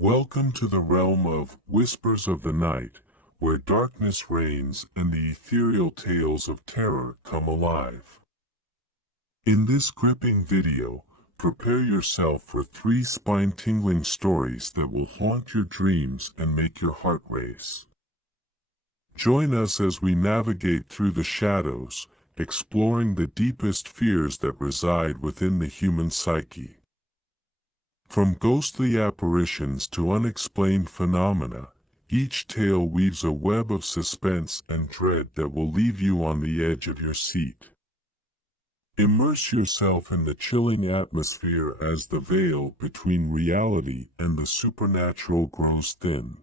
Welcome to the realm of Whispers of the Night, where darkness reigns and the ethereal tales of terror come alive. In this gripping video, prepare yourself for three spine-tingling stories that will haunt your dreams and make your heart race. Join us as we navigate through the shadows, exploring the deepest fears that reside within the human psyche. From ghostly apparitions to unexplained phenomena, each tale weaves a web of suspense and dread that will leave you on the edge of your seat. Immerse yourself in the chilling atmosphere as the veil between reality and the supernatural grows thin.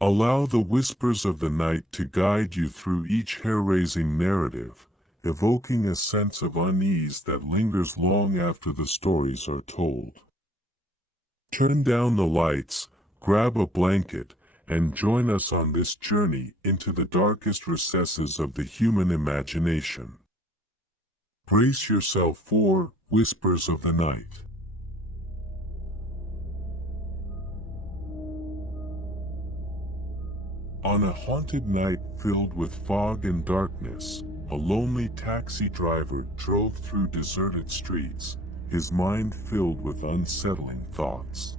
Allow the whispers of the night to guide you through each hair-raising narrative, evoking a sense of unease that lingers long after the stories are told. Turn down the lights, grab a blanket, and join us on this journey into the darkest recesses of the human imagination. Brace yourself for Whispers of the Night. On a haunted night filled with fog and darkness, a lonely taxi driver drove through deserted streets, his mind filled with unsettling thoughts.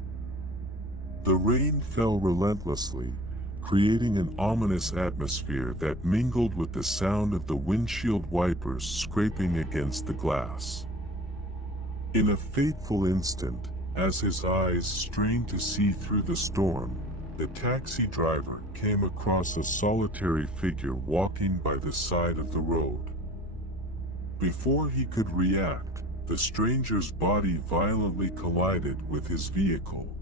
The rain fell relentlessly, creating an ominous atmosphere that mingled with the sound of the windshield wipers scraping against the glass. In a fateful instant, as his eyes strained to see through the storm, the taxi driver came across a solitary figure walking by the side of the road. Before he could react, the stranger's body violently collided with his vehicle.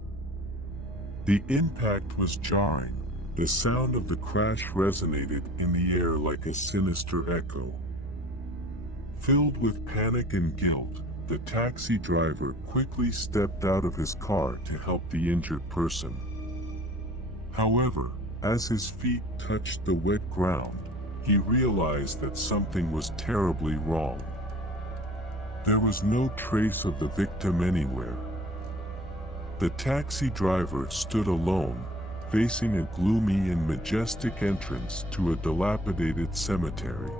The impact was jarring. The sound of the crash resonated in the air like a sinister echo. Filled with panic and guilt, the taxi driver quickly stepped out of his car to help the injured person. However, as his feet touched the wet ground, he realized that something was terribly wrong. There was no trace of the victim anywhere. The taxi driver stood alone, facing a gloomy and majestic entrance to a dilapidated cemetery.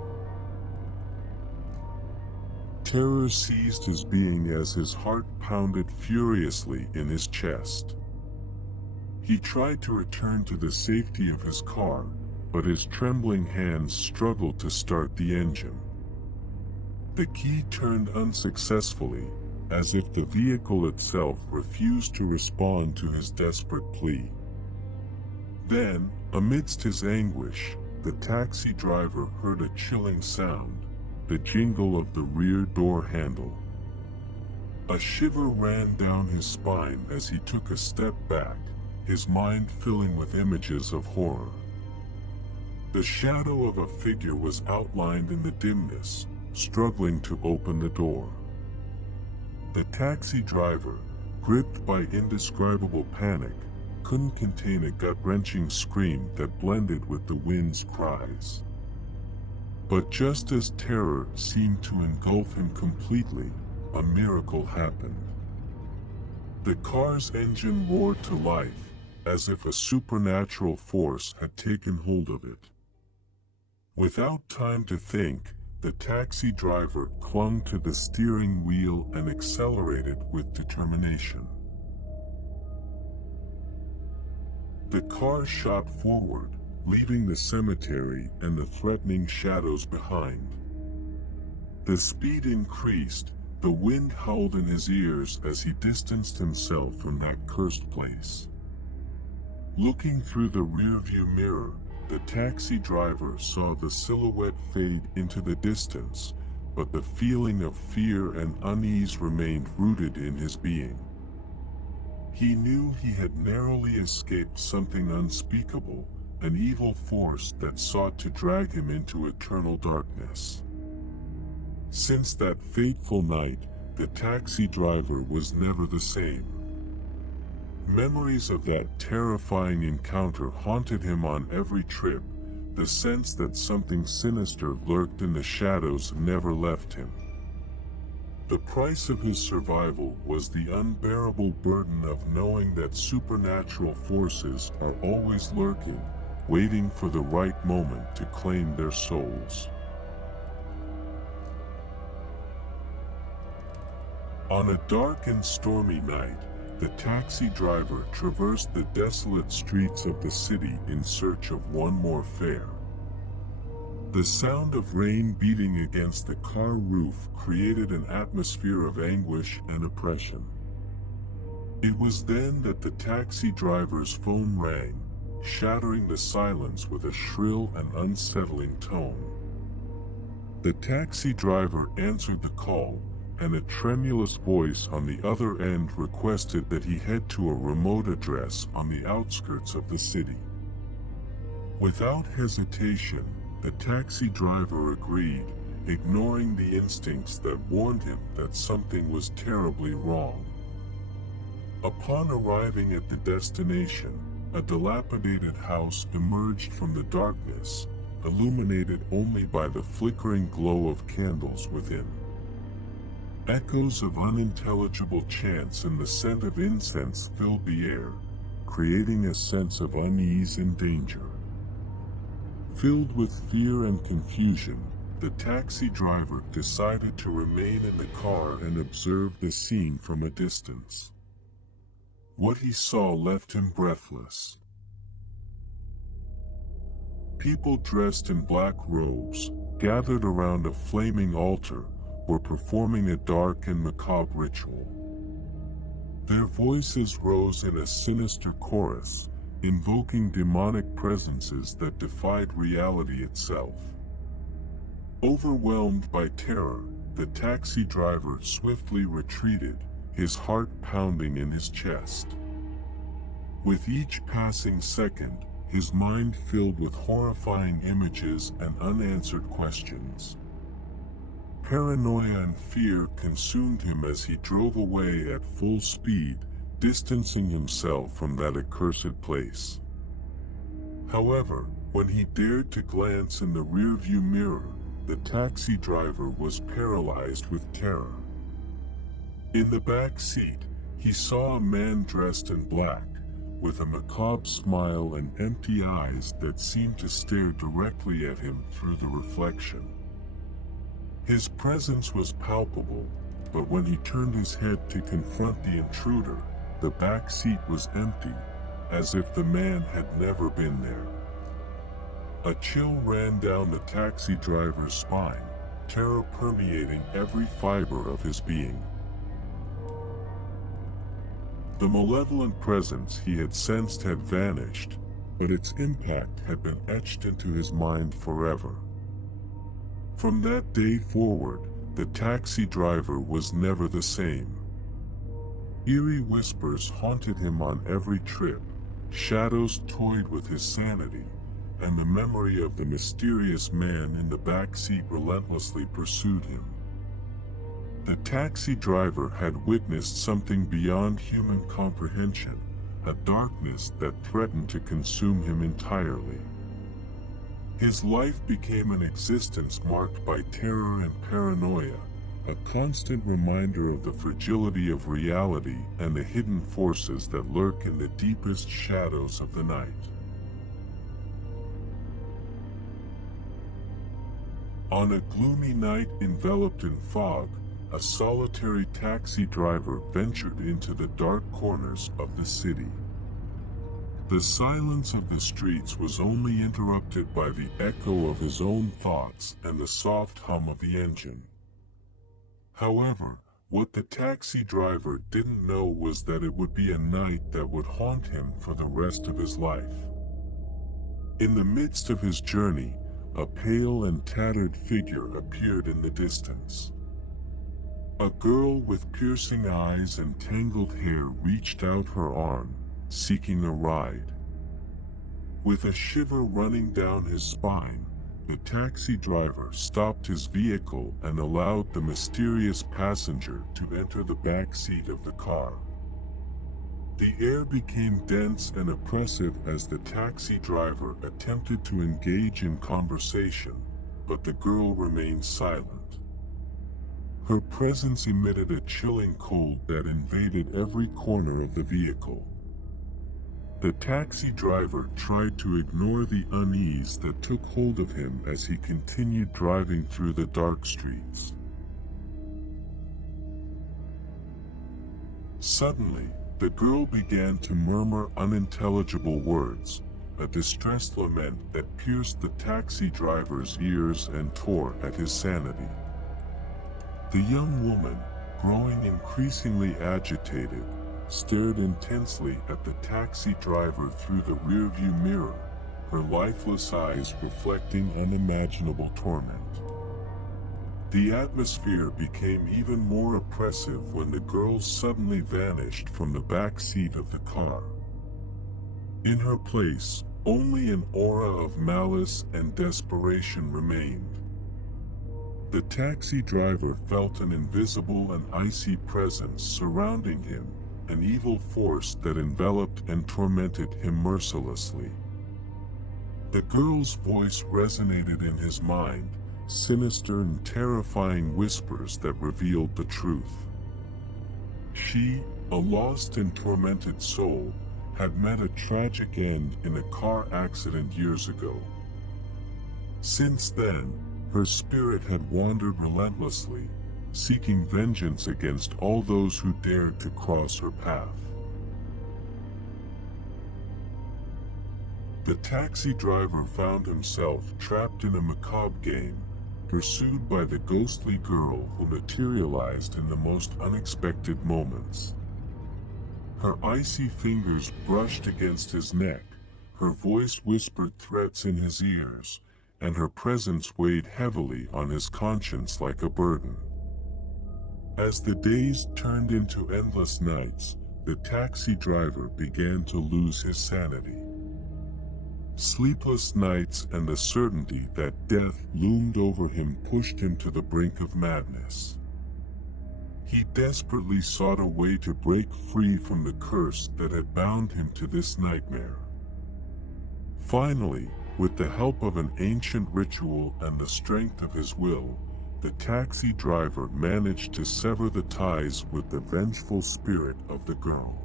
Terror seized his being as his heart pounded furiously in his chest. He tried to return to the safety of his car, but his trembling hands struggled to start the engine. The key turned unsuccessfully, as if the vehicle itself refused to respond to his desperate plea. Then, amidst his anguish, the taxi driver heard a chilling sound, the jingle of the rear door handle. A shiver ran down his spine as he took a step back, his mind filling with images of horror. The shadow of a figure was outlined in the dimness, struggling to open the door. The taxi driver, gripped by indescribable panic, couldn't contain a gut-wrenching scream that blended with the wind's cries. But just as terror seemed to engulf him completely, a miracle happened. The car's engine roared to life, as if a supernatural force had taken hold of it. Without time to think, the taxi driver clung to the steering wheel and accelerated with determination. The car shot forward, leaving the cemetery and the threatening shadows behind. The speed increased, the wind howled in his ears as he distanced himself from that cursed place. Looking through the rearview mirror, the taxi driver saw the silhouette fade into the distance, but the feeling of fear and unease remained rooted in his being. He knew he had narrowly escaped something unspeakable, an evil force that sought to drag him into eternal darkness. Since that fateful night, the taxi driver was never the same. Memories of that terrifying encounter haunted him on every trip. The sense that something sinister lurked in the shadows never left him. The price of his survival was the unbearable burden of knowing that supernatural forces are always lurking, waiting for the right moment to claim their souls. On a dark and stormy night, the taxi driver traversed the desolate streets of the city in search of one more fare. The sound of rain beating against the car roof created an atmosphere of anguish and oppression. It was then that the taxi driver's phone rang, shattering the silence with a shrill and unsettling tone. The taxi driver answered the call, and a tremulous voice on the other end requested that he head to a remote address on the outskirts of the city. Without hesitation, the taxi driver agreed, ignoring the instincts that warned him that something was terribly wrong. Upon arriving at the destination, a dilapidated house emerged from the darkness, illuminated only by the flickering glow of candles within. Echoes of unintelligible chants and the scent of incense filled the air, creating a sense of unease and danger. Filled with fear and confusion, the taxi driver decided to remain in the car and observe the scene from a distance. What he saw left him breathless. People dressed in black robes, gathered around a flaming altar, were performing a dark and macabre ritual. Their voices rose in a sinister chorus, invoking demonic presences that defied reality itself. Overwhelmed by terror, the taxi driver swiftly retreated, his heart pounding in his chest. With each passing second, his mind filled with horrifying images and unanswered questions. Paranoia and fear consumed him as he drove away at full speed, distancing himself from that accursed place. However, when he dared to glance in the rearview mirror, the taxi driver was paralyzed with terror. In the back seat, he saw a man dressed in black, with a macabre smile and empty eyes that seemed to stare directly at him through the reflection. His presence was palpable, but when he turned his head to confront the intruder, the back seat was empty, as if the man had never been there. A chill ran down the taxi driver's spine, terror permeating every fiber of his being. The malevolent presence he had sensed had vanished, but its impact had been etched into his mind forever. From that day forward, the taxi driver was never the same. Eerie whispers haunted him on every trip, shadows toyed with his sanity, and the memory of the mysterious man in the back seat relentlessly pursued him. The taxi driver had witnessed something beyond human comprehension, a darkness that threatened to consume him entirely. His life became an existence marked by terror and paranoia, a constant reminder of the fragility of reality and the hidden forces that lurk in the deepest shadows of the night. On a gloomy night enveloped in fog, a solitary taxi driver ventured into the dark corners of the city. The silence of the streets was only interrupted by the echo of his own thoughts and the soft hum of the engine. However, what the taxi driver didn't know was that it would be a night that would haunt him for the rest of his life. In the midst of his journey, a pale and tattered figure appeared in the distance. A girl with piercing eyes and tangled hair reached out her arm, seeking a ride. With a shiver running down his spine, the taxi driver stopped his vehicle and allowed the mysterious passenger to enter the back seat of the car. The air became dense and oppressive as the taxi driver attempted to engage in conversation, but the girl remained silent. Her presence emitted a chilling cold that invaded every corner of the vehicle. The taxi driver tried to ignore the unease that took hold of him as he continued driving through the dark streets. Suddenly, the girl began to murmur unintelligible words, a distressed lament that pierced the taxi driver's ears and tore at his sanity. The young woman, growing increasingly agitated, stared intensely at the taxi driver through the rearview mirror, her lifeless eyes reflecting unimaginable torment. The atmosphere became even more oppressive when the girl suddenly vanished from the back seat of the car. In her place, only an aura of malice and desperation remained. The taxi driver felt an invisible and icy presence surrounding him, an evil force that enveloped and tormented him mercilessly. The girl's voice resonated in his mind, sinister and terrifying whispers that revealed the truth. She, a lost and tormented soul, had met a tragic end in a car accident years ago. Since then, her spirit had wandered relentlessly, seeking vengeance against all those who dared to cross her path. The taxi driver found himself trapped in a macabre game, pursued by the ghostly girl who materialized in the most unexpected moments. Her icy fingers brushed against his neck, her voice whispered threats in his ears, and her presence weighed heavily on his conscience like a burden. As the days turned into endless nights, the taxi driver began to lose his sanity. Sleepless nights and the certainty that death loomed over him pushed him to the brink of madness. He desperately sought a way to break free from the curse that had bound him to this nightmare. Finally, with the help of an ancient ritual and the strength of his will, the taxi driver managed to sever the ties with the vengeful spirit of the girl.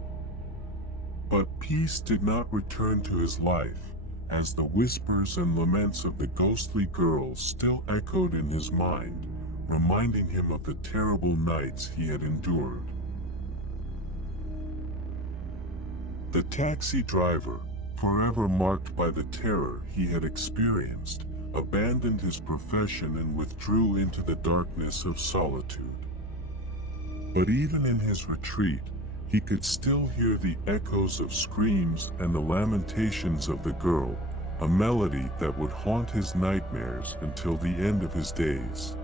But peace did not return to his life, as the whispers and laments of the ghostly girl still echoed in his mind, reminding him of the terrible nights he had endured. The taxi driver, forever marked by the terror he had experienced, abandoned his profession and withdrew into the darkness of solitude. But even in his retreat, he could still hear the echoes of screams and the lamentations of the girl, a melody that would haunt his nightmares until the end of his days.